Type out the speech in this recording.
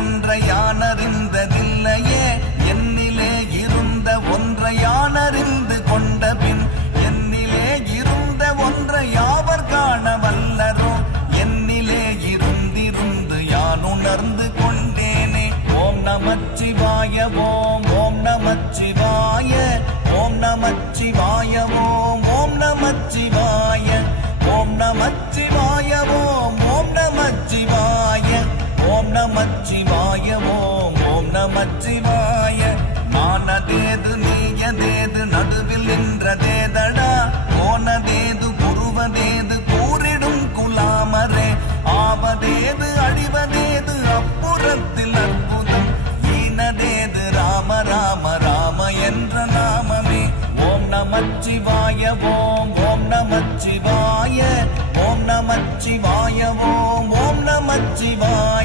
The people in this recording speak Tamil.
ஒன்றை யானறிந்ததில்லையே என்னிலே இருந்த ஒன்றை யானறிந்து கொண்ட பின் என்னிலே இருந்த ஒன்றை யாவர் காண வல்லரோ என்னிலே இருந்திருந்து யான் உணர்ந்து கொண்டேனே. ஓம் நமச்சிவாய ஓம் ஓம் நமச்சிவாய ஓம் நமச்சிவாய ஓம் ஓம் நமச்சிவாய ஓம் நமச்சிவாய ஓம் ஓம் நமச்சிவாய ஓம் நமச்சிவாய ஓம் ஓம் நமச்சிவாய. மானதேது நீயதேது நடுவில் நின்றதேதடா போனதேது புருவதேது கூறிடும் குலாமரே ஆவதேது அழிவதேது அப்புறத்தில் அற்புதம் ஈனதேது ராம ராம ராம என்ற நாமமே. ஓம் நமச்சிவாய ஓம் ஓம் நமச்சிவாய ஓம் நமச்சிவாய ஓம்